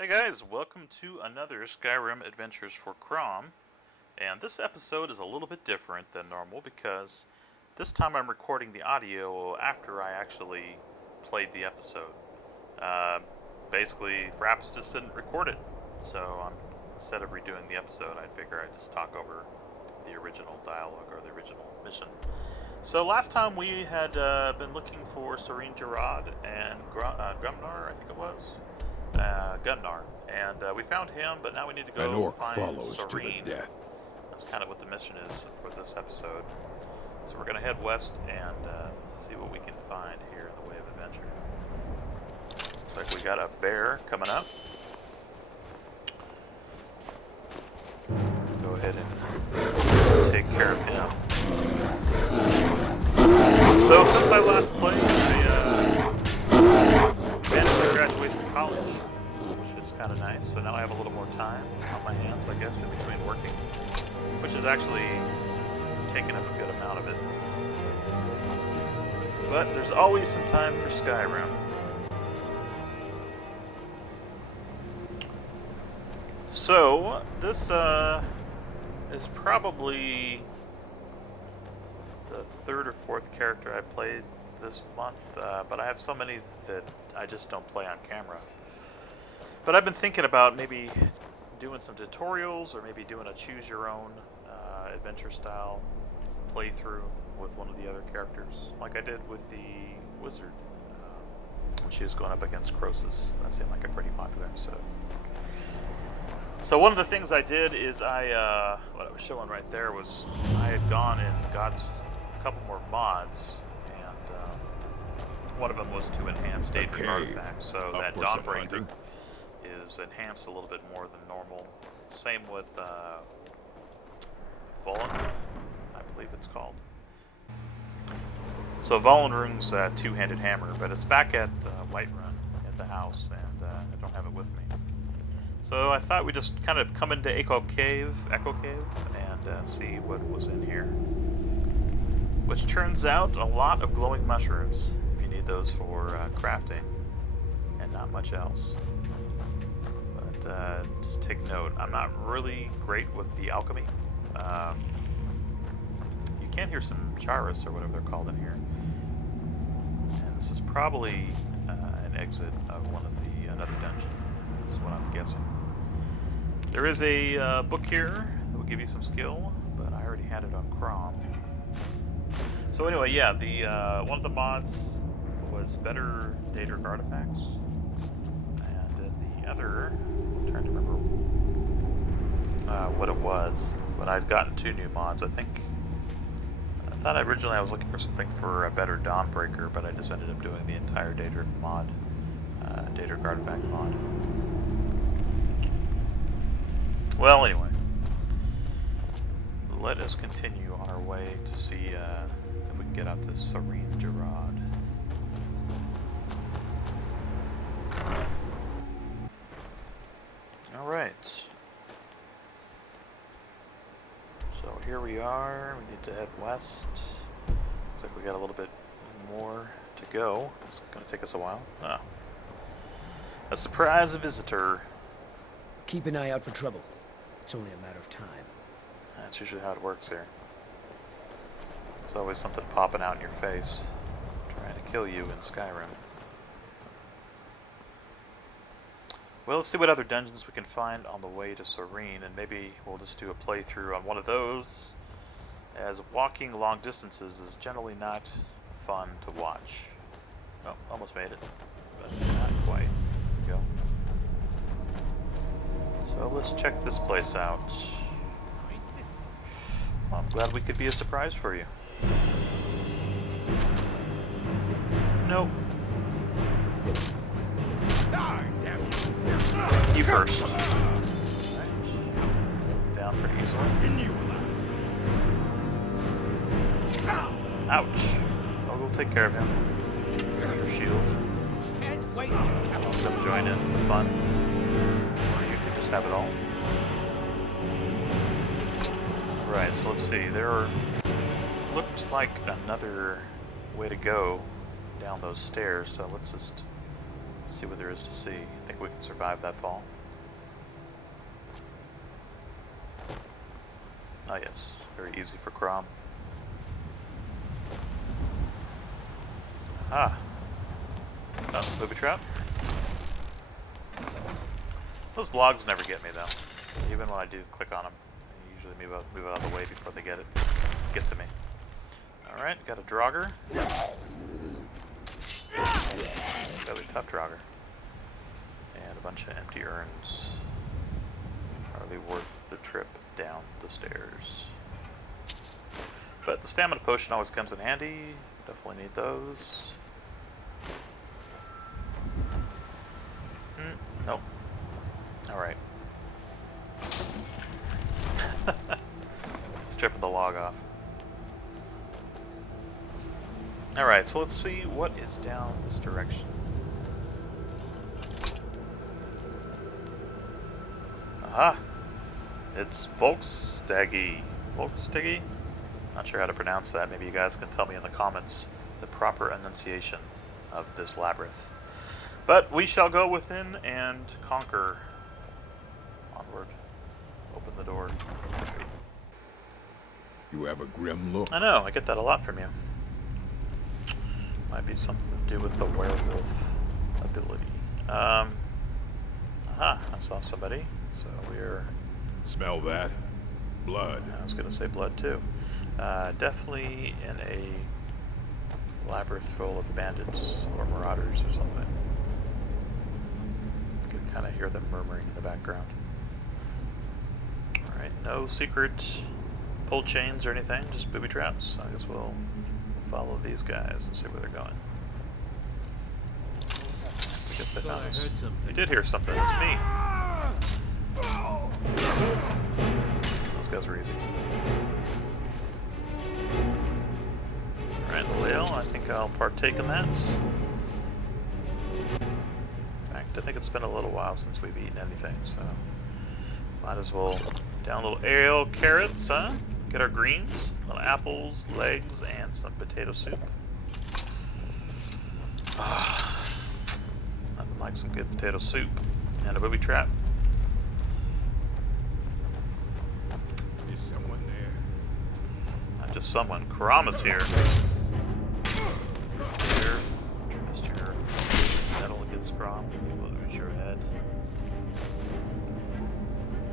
Hey guys, welcome to another Skyrim Adventures for Crom, and this episode is a little bit different than normal because this time I'm recording the audio after I actually played the episode. Basically, Fraps just didn't record it, so instead of redoing the episode, I figure I'd just talk over the original dialogue or the original mission. So last time we had been looking for Serene Gerard and Grumnar, I think it was. Gunnar, and we found him, but now we need to go An orc find follows Serene. to the death. That's kind of what the mission is for this episode. So we're going to head west and see what we can find here in the way of adventure. Looks like we got a bear coming up. Go ahead and take care of him. So since I last played, I managed to graduate from college, which is kind of nice. So now I have a little more time on my hands, I guess, in between working, which is actually taking up a good amount of it. But there's always some time for Skyrim. So this is probably the third or fourth character I played this month, but I have so many that I just don't play on camera. But I've been thinking about maybe doing some tutorials or maybe doing a choose-your-own adventure style playthrough with one of the other characters, like I did with the wizard when she was going up against Croesus. That seemed like a pretty popular episode. So one of the things I did is what I was showing right there was I had gone and got a couple more mods, and one of them was to enhance Daedric artifacts, so that Dawnguard is enhanced a little bit more than normal. Same with Volskgge, I believe it's called. So Volskgge's a two-handed hammer, but it's back at Whiterun at the house, and I don't have it with me. So I thought we'd just kind of come into Echo Cave, and see what was in here. Which turns out a lot of glowing mushrooms, if you need those for crafting, and not much else. But just take note, I'm not really great with the alchemy. You can hear some charas or whatever they're called in here. And this is probably an exit of another dungeon, is what I'm guessing. There is a book here that will give you some skill, but I already had it on Crom. So anyway, yeah, the one of the mods was better Daedric artifacts, and then the other, I'm trying to remember what it was, but I'd gotten two new mods. I thought originally I was looking for something for a better Dawnbreaker, but I just ended up doing the entire Daedric mod, Daedric artifact mod. Well, anyway, let us continue on our way to see if we can get out to Serene Gerard. Alright. So here we are. We need to head west. Looks like we got a little bit more to go. It's going to take us a while. Ah. A surprise visitor. Keep an eye out for trouble. It's only a matter of time. That's usually how it works here. There's always something popping out in your face, trying to kill you in Skyrim. Well, let's see what other dungeons we can find on the way to Serene, and maybe we'll just do a playthrough on one of those, as walking long distances is generally not fun to watch. Oh, almost made it, but not quite. There we go. So let's check this place out. Well, I'm glad we could be a surprise for you. Nope. You first. Right. Down pretty easily. Ouch. We'll take care of him. Here's your shield. Come join in the fun. Or you can just have it all. Right, so let's see. There looked like another way to go down those stairs, so let's just See what there is to see. I think we can survive that fall. Oh yes, very easy for Crom. Ah. Oh, booby trap. Those logs never get me though. Even when I do click on them, I usually move out of the way before they get to me. All right, got a Draugr. Really tough Draugr. And a bunch of empty urns. Hardly worth the trip down the stairs. But the stamina potion always comes in handy. Definitely need those. Nope. Alright. Stripping the log off. Alright, so let's see what is down this direction. Aha! It's Volksgge. Volksgge? Not sure how to pronounce that. Maybe you guys can tell me in the comments the proper enunciation of this labyrinth. But we shall go within and conquer. Onward. Open the door. You have a grim look. I know, I get that a lot from you. Might be something to do with the werewolf ability. Aha, I saw somebody. So we're... Smell that? Blood. I was gonna say blood too. Definitely in a labyrinth full of bandits or marauders or something. You can kind of hear them murmuring in the background. Alright, no secret pull chains or anything, just booby traps. I guess we'll follow these guys and see where they're going. I guess they found us. You did hear something, it's me. Those guys are easy. Alright, the Leo, I think I'll partake in that. In fact, I think it's been a little while since we've eaten anything, so might as well down a little ale, carrots, huh? Get our greens, little apples, legs, and some potato soup. Nothing like some good potato soup and a booby trap. Is someone there? Not just someone. Crom is here. Here, trust your metal against Crom. You will lose your head.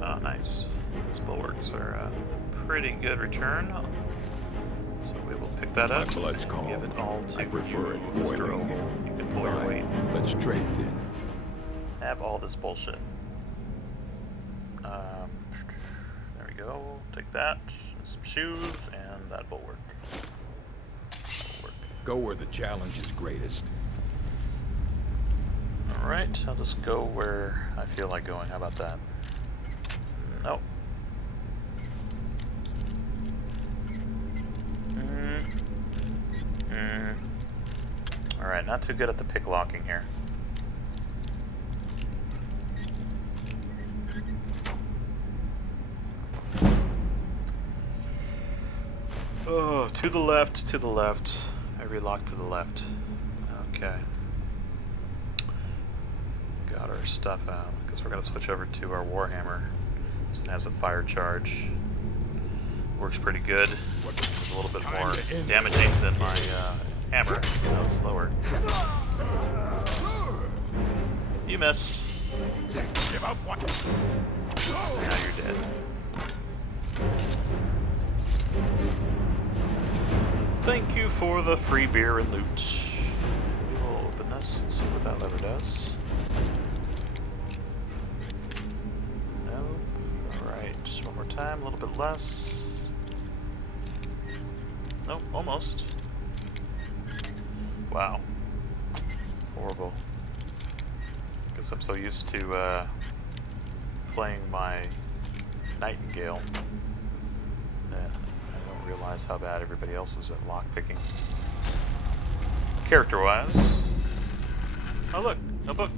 Oh, nice. These bulwarks are a pretty good return. So we will pick that up My blood's and calm. give it all to I prefer you, it Mr. boiling. Ogol. You can pull your weight. Let's trade then. Have all this bullshit. There we go. Take that. Some shoes and that bulwark. Go where the challenge is greatest. Alright, I'll just go where I feel like going. How about that? Nope. Alright, not too good at the pick locking here. Oh, to the left, to the left. Every lock to the left. Okay. Got our stuff out. I guess we're going to switch over to our Warhammer. This one has a fire charge. Works pretty good. It's a little bit more damaging than my hammer. No, it's slower. You missed. Give up what? Now you're dead. Thank you for the free beer and loot. We will open this and see what that lever does. Nope. Alright, one more time, a little bit less. Nope, almost. Wow. Horrible. Guess I'm so used to playing my Nightingale that I don't realize how bad everybody else is at lockpicking. Character-wise. Oh look, a book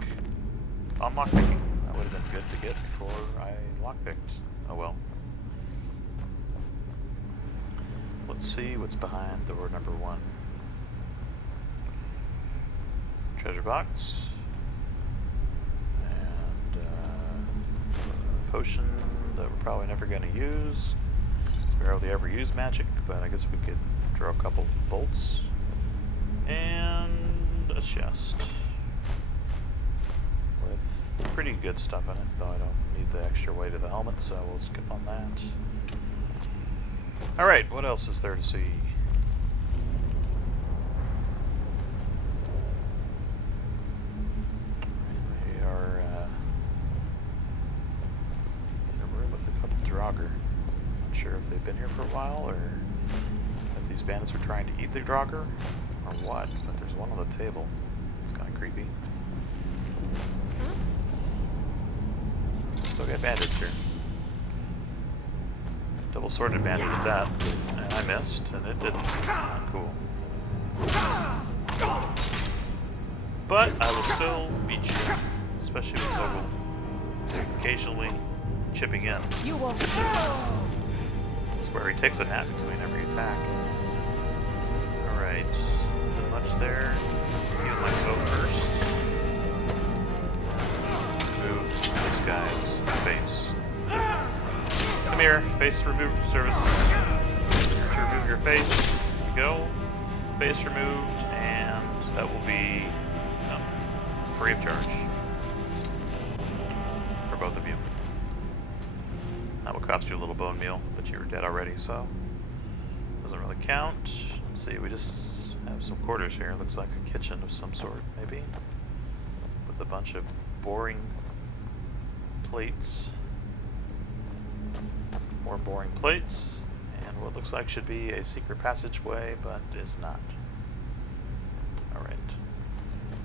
on lockpicking. That would have been good to get before I lockpicked. Oh well. Let's see what's behind door number 1. Treasure box. potion that we're probably never going to use. We hardly ever use magic, but I guess we could throw a couple bolts. And a chest. With pretty good stuff in it, though I don't need the extra weight of the helmet, so we'll skip on that. Alright, what else is there to see? We are in a room with a couple Draugr. Not sure if they've been here for a while, or if these bandits are trying to eat the Draugr, or what, but there's one on the table. It's kind of creepy. Still got bandits here. Double-sworded bandit at that, and I missed, and it didn't. Cool. But I will still beat you, especially with Ogol occasionally chipping in. You won't. That's where he takes a nap between every attack. Alright, nothing much there. Heal myself first. Move this guy's face. Come here, face remove service. To remove your face. There you go. Face removed, and that will be free of charge. For both of you. That will cost you a little bone meal, but you were dead already, so doesn't really count. Let's see, we just have some quarters here. Looks like a kitchen of some sort, maybe. With a bunch of boring plates. More boring plates, and what looks like should be a secret passageway, but is not. Alright.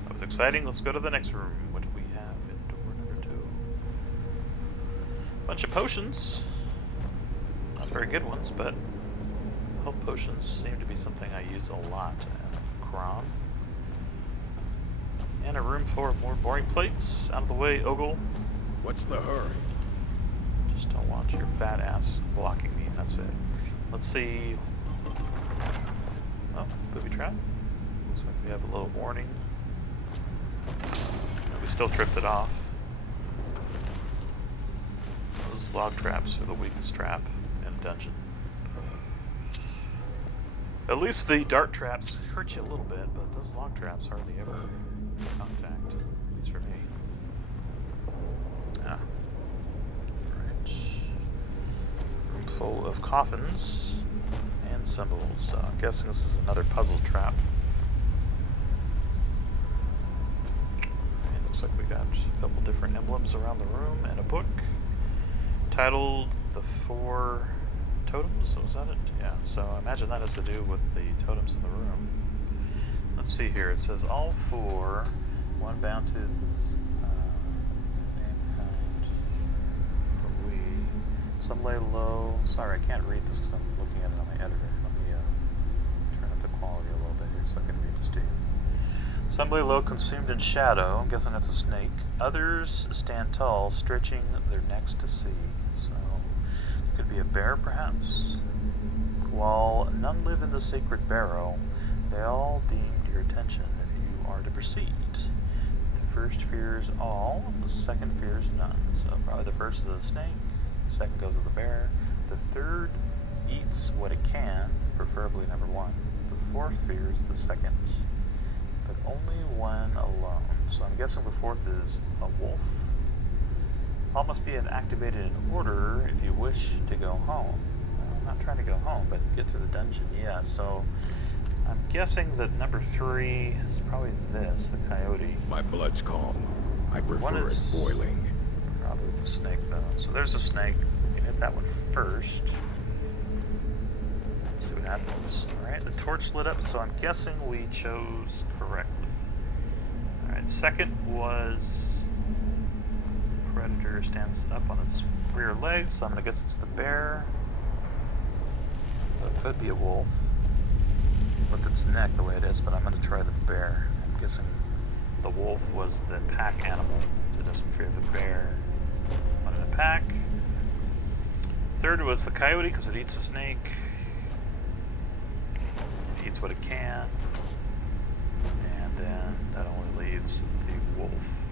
That was exciting. Let's go to the next room. What do we have in door number 2? Bunch of potions. Not very good ones, but health potions seem to be something I use a lot. Crom. And a room full of more boring plates. Out of the way, Ogol. What's the hurry? Just don't want your fat ass blocking me, and that's it. Let's see. Oh, booby trap. Looks like we have a little warning. We still tripped it off. Those log traps are the weakest trap in a dungeon. At least the dart traps hurt you a little bit, but those log traps hardly ever make contact. At least for me. Ah. Room full of coffins and symbols. So I'm guessing this is another puzzle trap. It looks like we got a couple different emblems around the room and a book titled The Four Totems. Was that it? Yeah. So I imagine that has to do with the totems in the room. Let's see here. It says all four, one bound to this. Some lay low. Sorry, I can't read this because I'm looking at it on my editor. Let me turn up the quality a little bit here so I can read this to you. Some lay low, consumed in shadow. I'm guessing that's a snake. Others stand tall, stretching their necks to see. So, it could be a bear, perhaps. While none live in the sacred barrow, they all deemed your attention if you are to proceed. The first fears all, the second fears none. So, probably the first is a snake. The second goes with the bear. The third eats what it can, preferably number 1. The fourth fears the second, but only when alone. So I'm guessing the fourth is a wolf. All must be activated in order if you wish to go home. Well, I'm not trying to go home, but get to the dungeon. Yeah, so I'm guessing that number 3 is probably this, the coyote. My blood's calm. I prefer it boiling. Probably the snake, though. So there's a snake. We can hit that one first. Let's see what happens. Alright, the torch lit up, so I'm guessing we chose correctly. Alright, second was the predator stands up on its rear legs, so I'm going to guess it's the bear. It could be a wolf with its neck the way it is, but I'm going to try the bear. I'm guessing the wolf was the pack animal that doesn't fear the bear. One in a pack. Third was the coyote because it eats a snake. It eats what it can. And then that only leaves the wolf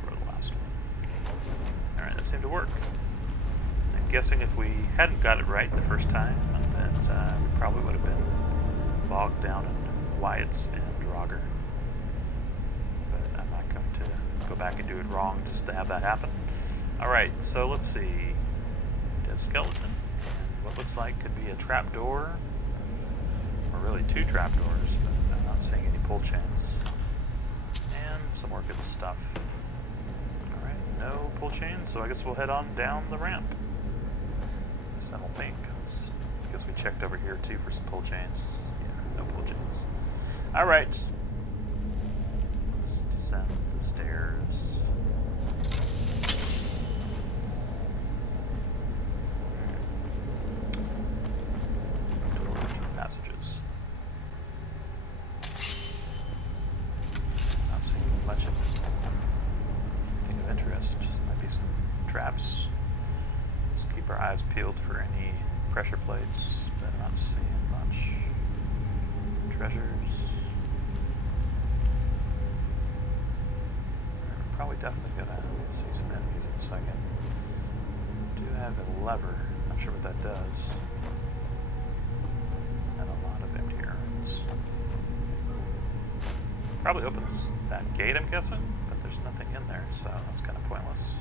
for the last one. Alright, that seemed to work. guessing if we hadn't got it right the first time, that we probably would have been bogged down in Wyatt's and Draugr. But I'm not going to go back and do it wrong just to have that happen. Alright, so let's see. Dead skeleton. And what looks like could be a trap door. Or really two trap doors, but I'm not seeing any pull chains. And some more good stuff. Alright, no pull chains, so I guess we'll head on down the ramp. At least I don't think. I guess we checked over here too for some pull chains. Yeah, no pull chains. Alright. Let's descend the stairs. Passages. Not seeing much of anything of interest. Might be some traps. Just keep our eyes peeled for any pressure plates, but I'm not seeing much. Treasures. We're probably definitely gonna see some enemies in a second. We do have a lever. Not sure what that does. And a lot of empty urns. Probably opens that gate, I'm guessing, but there's nothing in there, so that's kind of pointless.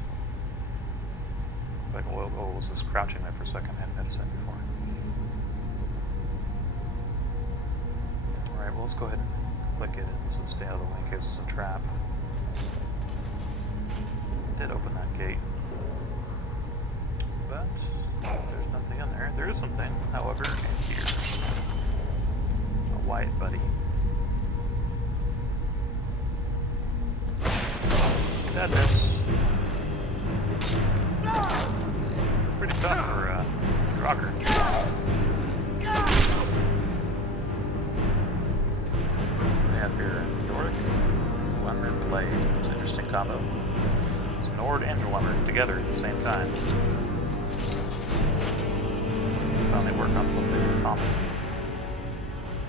Like, oh, was this crouching there for a second? I hadn't noticed that before. Alright, well, let's go ahead and click it, and this will stay out of the way in case it's a trap. It did open that gate. But there's nothing in there. There is something, however, in here. A Wyatt buddy. Deadness. Pretty tough for Draugr. We have here Nord, Dwemer, Blade. It's an interesting combo. It's Nord and Dwemer together at the same time. Finally work on something in common.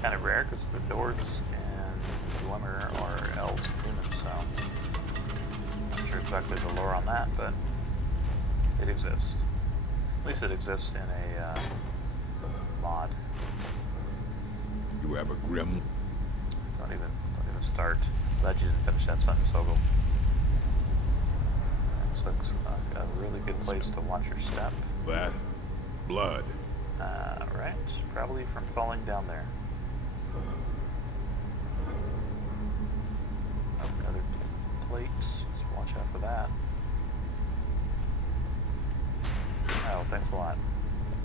Kind of rare because the Nords and Dwemer are elves and humans, so not sure exactly the lore on that, but it exists. At least it exists in a mod. You have a grim... Don't even start. Glad you didn't finish that sentence, Ogol. This looks like a really good place to watch your step. That blood. Right, probably from falling down there. Another plate. Just watch out for that. Oh, thanks a lot.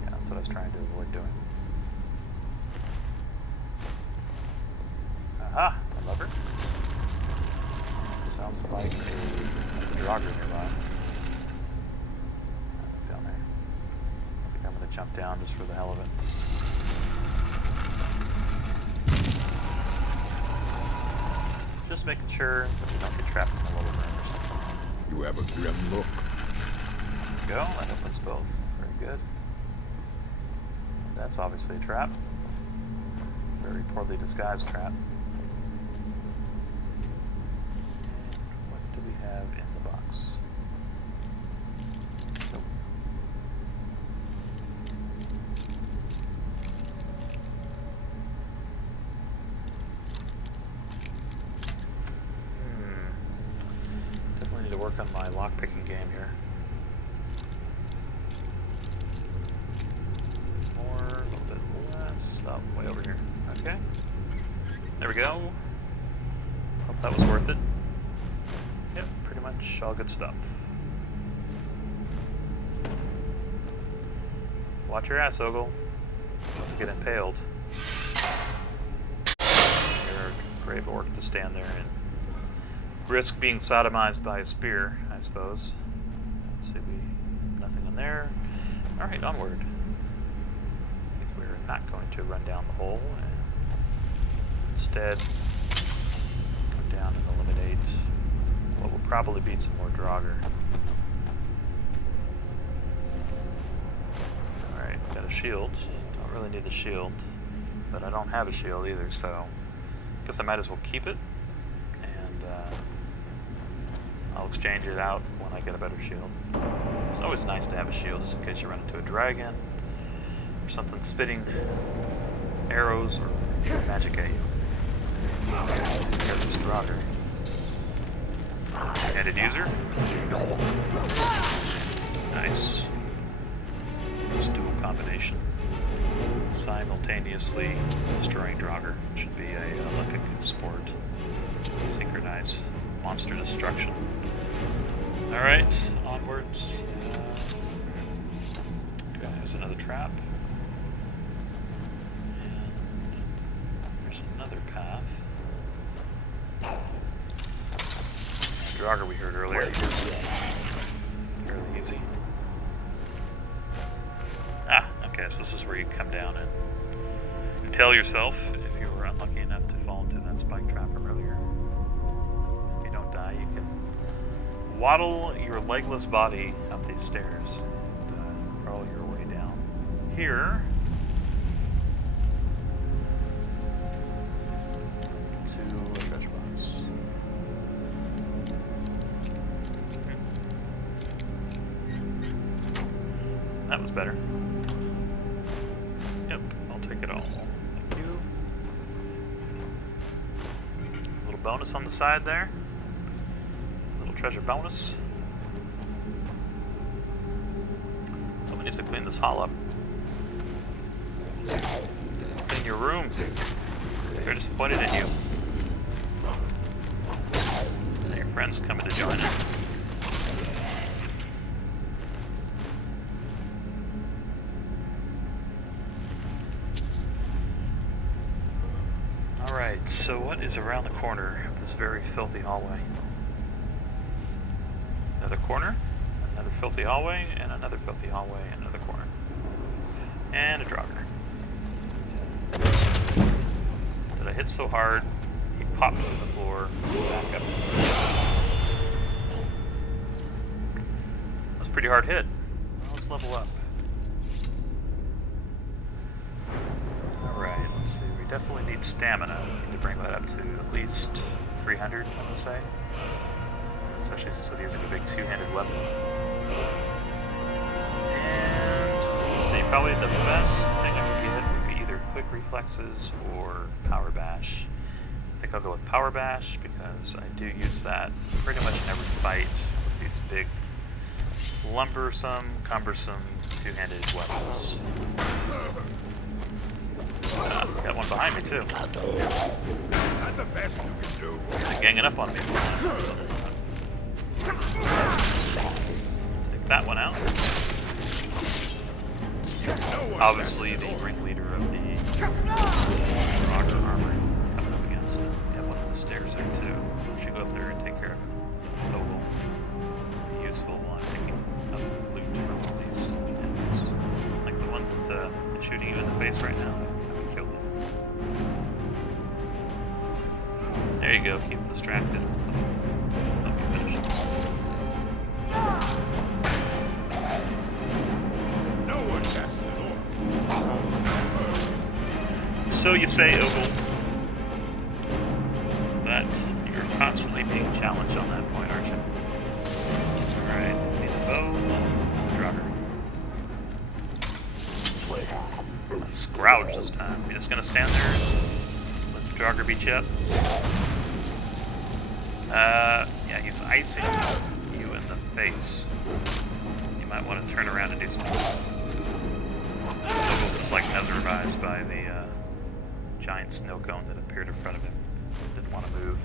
Yeah, that's what I was trying to avoid doing. Aha! A lever. Sounds like a Draugr nearby. Down there. I think I'm going to jump down just for the hell of it. Just making sure that we don't get trapped in the lower room or something. You have a grim look. Go, that opens both. Very good. That's obviously a trap. Very poorly disguised trap. And what do we have in the box? Nope. Definitely need to work on my lockpicking game here. Way over here. Okay. There we go. Hope that was worth it. Yep, pretty much all good stuff. Watch your ass, Ogol. About to get impaled. You're a brave orc to stand there and risk being sodomized by a spear, I suppose. Let's see, nothing in there. Alright, onward. Not going to run down the hole and instead come down and eliminate what will probably be some more Draugr. Alright, got a shield. Don't really need the shield, but I don't have a shield either, so I guess I might as well keep it and I'll exchange it out when I get a better shield. So always nice to have a shield just in case you run into a dragon or something spitting arrows or magic at you. There's this Draugr. Handed user. Nice. This dual combination. Simultaneously destroying Draugr. Should be a Olympic sport. Synchronized monster destruction. Alright, onwards. Okay, there's another trap. And there's another path. Draugr we heard earlier. Fairly easy. Ah, okay, so this is where you come down and tell yourself if you were unlucky enough to fall into that spike trap from earlier. If you don't die, you can waddle your legless body up these stairs and crawl your way down. Here to a treasure box. That was better. Yep, I'll take it all. Thank you. A little bonus on the side there. Little treasure bonus. Someone needs to clean this hall up. Clean your room. They're disappointed in you. And your friends coming to join in. Alright, so what is around the corner of this very filthy hallway? Another corner, another filthy hallway, and another filthy hallway, and another corner. And a Draugr. Did I hit so hard, he popped from the floor, back up. That was a pretty hard hit. Well, let's level up. Alright, let's see. We definitely need stamina. We need to bring that up to at least 300, I would say. Especially since I'm using a big two-handed weapon. And let's see, probably the best thing I could get would be either quick reflexes or power bash. I think I'll go with power bash because I do use that pretty much in every fight with these big, cumbersome two-handed weapons. Got one behind me too. Not the best you can do. They're ganging up on me. Take that one out. Obviously, the ringleader of the Draugr armory coming up against it. You have one of the stairs there too. You should go up there and take care of him. Ogol. Be useful while I'm picking up loot from all these enemies. Like the one that's shooting you in the face right now. Kill him. There you go. Keep him distracted. Let me finish him. No one casts it off. So you say, Ogol, that you're constantly being challenged on that point, aren't you? Alright, need the bow, Draugr. Scrouge this time. You're just gonna stand there and let the Draugr beat you up? Yeah, he's icing you in the face. You might want to turn around and do something. Ogol's just like mesmerized by the giant snow cone that appeared in front of him. Didn't want to move.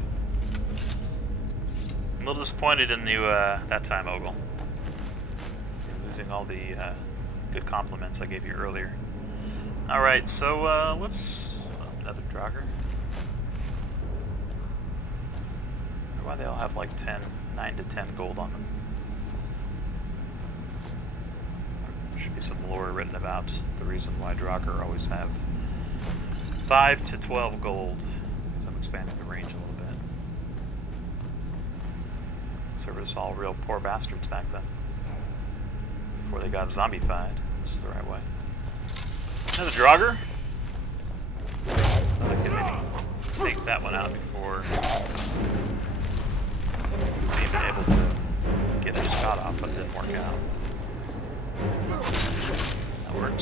I'm a little disappointed in you that time, Ogol. You're losing all the good compliments I gave you earlier. Alright, so let's... another Draugr. Why they all have like 9 to 10 gold on them. There should be some lore written about the reason why Draugr always have 5 to 12 gold. Because I'm expanding the range a little bit. So we're just all real poor bastards back then. Before they got zombified. This is the right way. Another Draugr. Thought I could maybe take that one out before he was even able to get a shot off, but it didn't work out.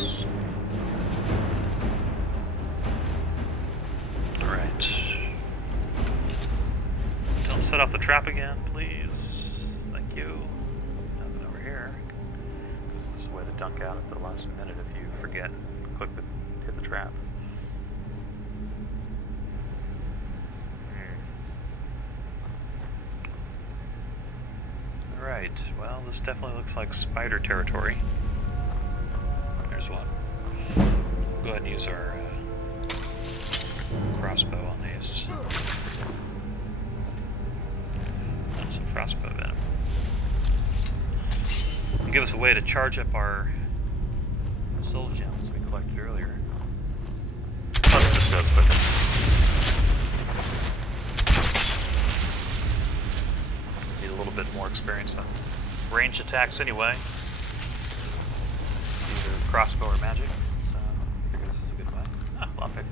crossbows. Alright. Don't set off the trap again, please. Thank you. Nothing over here. This is a way to dunk out at the last minute if you forget and hit the trap. Alright, well, this definitely looks like spider territory. There's one. We'll go ahead and use our crossbow on these. And some crossbow venom. It'll give us a way to charge up our soul gems we collected earlier. Plus, this goes quicker. Need a little bit more experience on range attacks anyway. Either crossbow or magic. So I figure this is a good way. Ah, lockpick.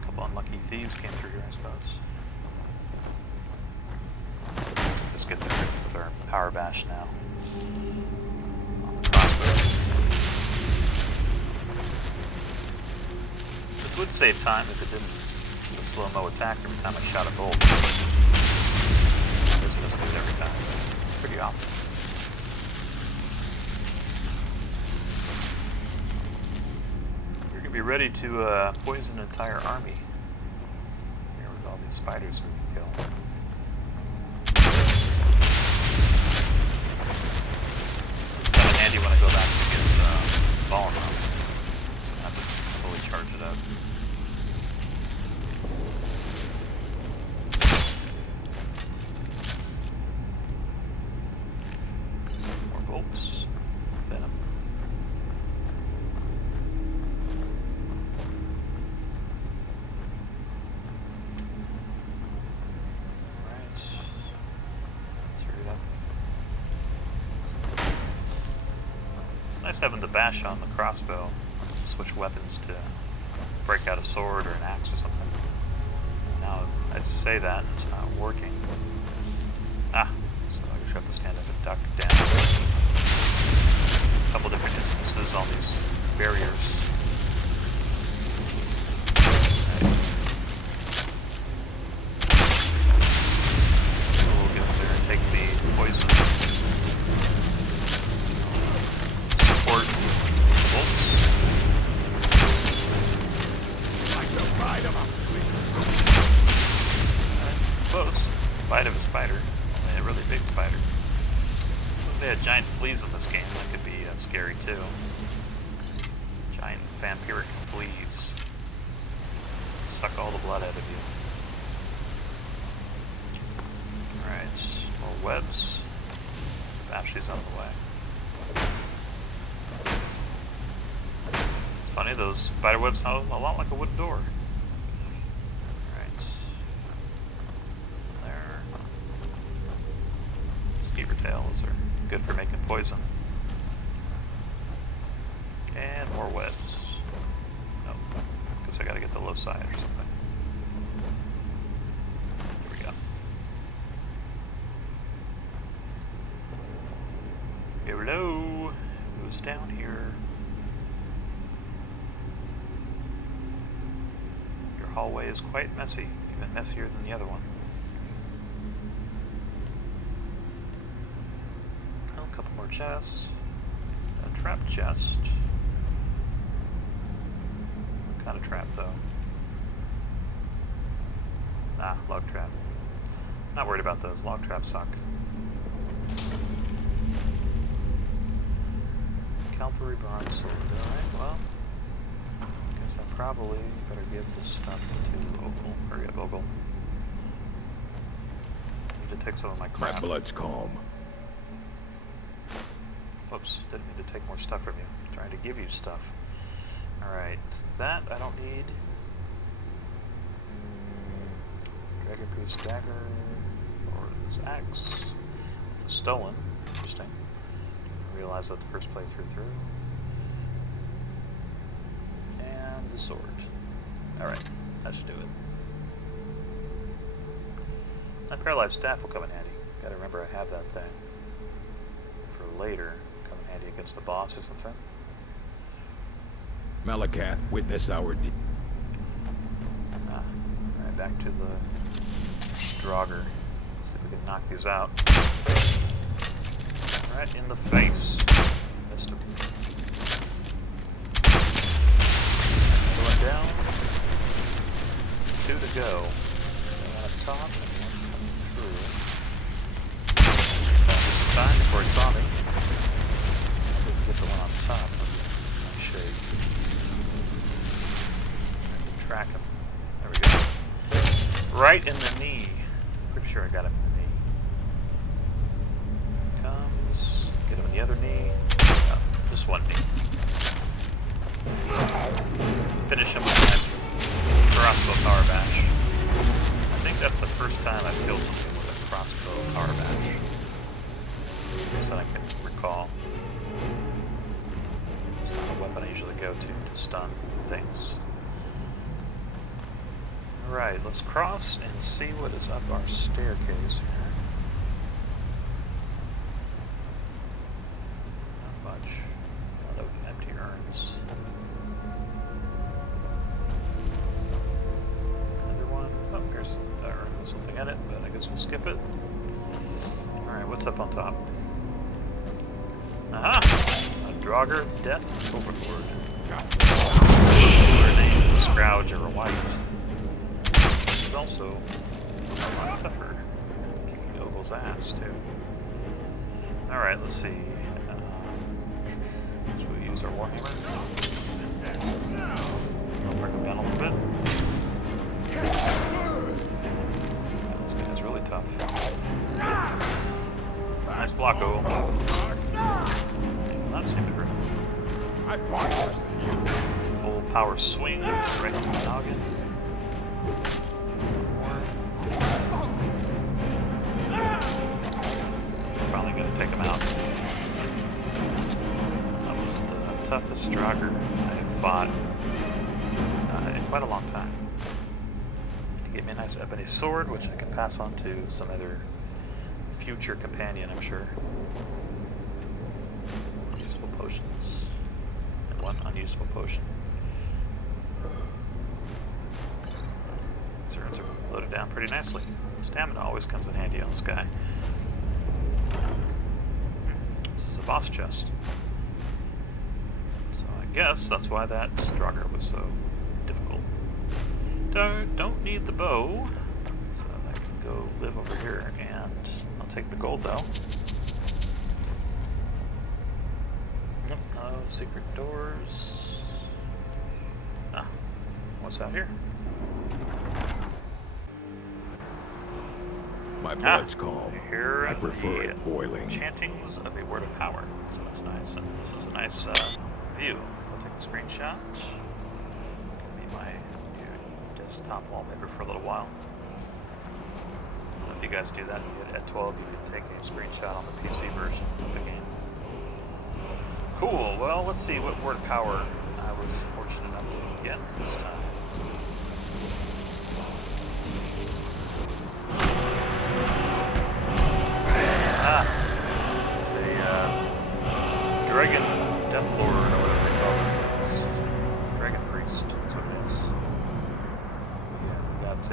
A couple unlucky thieves came through here, I suppose. Just get there with our power bash now. On the crossbow. This would save time if it didn't do a slow-mo attack every time I shot a bolt. It doesn't do it every time. Pretty often. You're going to be ready to poison an entire army. Here with all these spiders we can kill. It's kind of handy when I go back to get ball and run. So I have to fully charge it up. Venom. Alright. Let's hurry it up. It's nice having the bash on the crossbow. Switch weapons to break out a sword or an axe or something. Now I say that and it's not working. Ah, so I guess you have to stand up and duck down. A couple different instances on these barriers. So we'll get up there and take the poison. Support bolts. Close. Bite of a spider. Only a really big spider. If they had giant fleas in this game, that could be scary too. Giant vampiric fleas. Suck all the blood out of you. Alright, more webs. Banshee's on the way. It's funny, those spider webs sound a lot like a wooden door. Alright. There. Skeever tails are good for making poison. And more webs. Nope. Guess I gotta get the low side or something. Here we go. Hello. Who's down here? Your hallway is quite messy, even messier than the other one. Oh, a couple more chests. A trap chest. Kind of trap though. Ah, log trap. Not worried about those. Log traps suck. Cavalry bronze sword. Alright, well. Guess I probably better give this stuff to Ogol. Hurry up, Ogol. Need to take some of my crap. My blood's calm. Whoops, didn't mean to take more stuff from you. I'm trying to give you stuff. Alright, that I don't need. Dragon Priest dagger, or this axe. Stolen, interesting. Didn't realize that the first playthrough through. And the sword. Alright, that should do it. That paralyzed staff will come in handy. Gotta remember I have that thing. For later, come in handy against the boss or something. Malakath, witness our Alright, back to the Draugr. See if we can knock these out. Right in the face. Missed him. Going down. 2 to go. One up top and one coming through. Just in time before he saw me. I didn't get the one on top. My shade. I can track him. There we go. Right in the knee. Pretty sure I got him in the knee. Comes. Get him in the other knee. No, just one knee. Finish him with a nice crossbow power bash. I think that's the first time I've killed something with a crossbow power bash. At least that I can recall. It's not a weapon I usually go to stun things. Alright, let's cross and see what is up our staircase here. Not much. A lot of empty urns. Another one. Oh, here's an urn with something in it, but I guess we'll skip it. Alright, what's up on top? Aha! A Draugr Death Overlord. Her name is Scrouge or White. She's also a lot tougher. Kicking Ogol's ass, too. Alright, let's see. Should we use our Warhammer? I'll bring him down a little bit. This guy's really tough. Nice block, Ogol. That seemed to hurt. I fought worse than you. Full power swings right to the noggin. Finally gonna take him out. That was the toughest Draugr I have fought in quite a long time. He gave me a nice ebony sword, which I can pass on to some other future companion, I'm sure. Useful potions. And one unuseful potion. These urns are loaded down pretty nicely. Stamina always comes in handy on this guy. This is a boss chest. So I guess that's why that Draugr was so difficult. Don't need the bow. So I can go live over here, and I'll take the gold though. Nope, no secret doors. Ah, what's out here? My blood's calm. Here I prefer the it boiling. Chantings of a word of power. So that's nice. And this is a nice view. I'll take a screenshot. It'll be my new desktop wallpaper for a little while. I don't know if you guys do that. If you hit F12, you can take a screenshot on the PC version of the game. Cool. Well, let's see what word of power I was fortunate enough to get this time. It's a Dragon Death Lord, or whatever they call those things. Dragon Priest, that's what it is. Yeah, we got a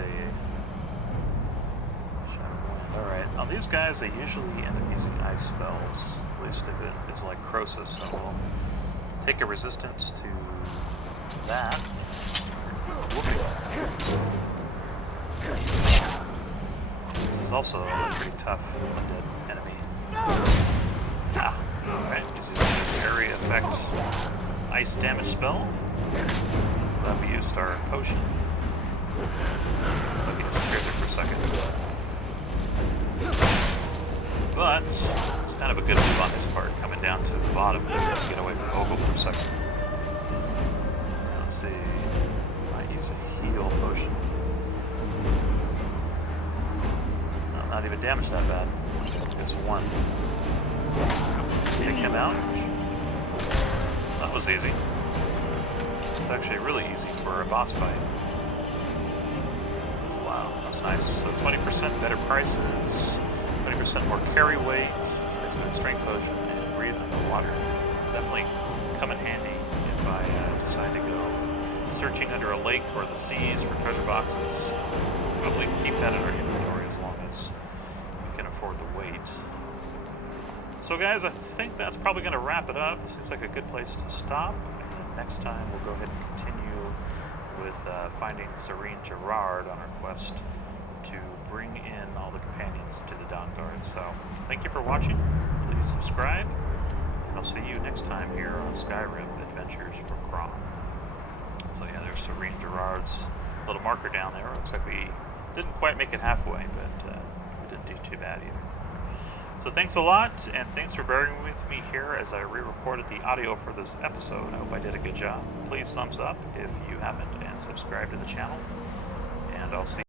Shadow Wind. Alright, now these guys, they usually end up using ice spells. At least if it is like Croesus, so we'll take a resistance to that. Whooping. This is also a pretty tough undead enemy. Alright, uses this area effect ice damage spell. Glad we used our potion. Let me disappear there for a second. But it's kind of a good move on his part, coming down to the bottom to get away from Ogol for a second. Let's see. Might use a heal potion. No, not even damage that bad. It's one. Take him out. That was easy. It's actually really easy for a boss fight. Wow, that's nice. So 20% better prices, 20% more carry weight, basically a strength potion, and breathe underwater. Definitely come in handy if I decide to searching under a lake or the seas for treasure boxes. Probably keep that in our inventory as long as we can afford the wait. So guys, I think that's probably going to wrap it up. Seems like a good place to stop. And next time we'll go ahead and continue with finding Serene Gerard on our quest to bring in all the companions to the Dawnguard. So thank you for watching. Please subscribe. And I'll see you next time here on Skyrim Adventures for Crom. So yeah, there's Serene Gerard's little marker down there. Looks like we didn't quite make it halfway, but we didn't do too bad either. So thanks a lot, and thanks for bearing with me here as I re-recorded the audio for this episode. I hope I did a good job. Please thumbs up if you haven't, and subscribe to the channel. And I'll see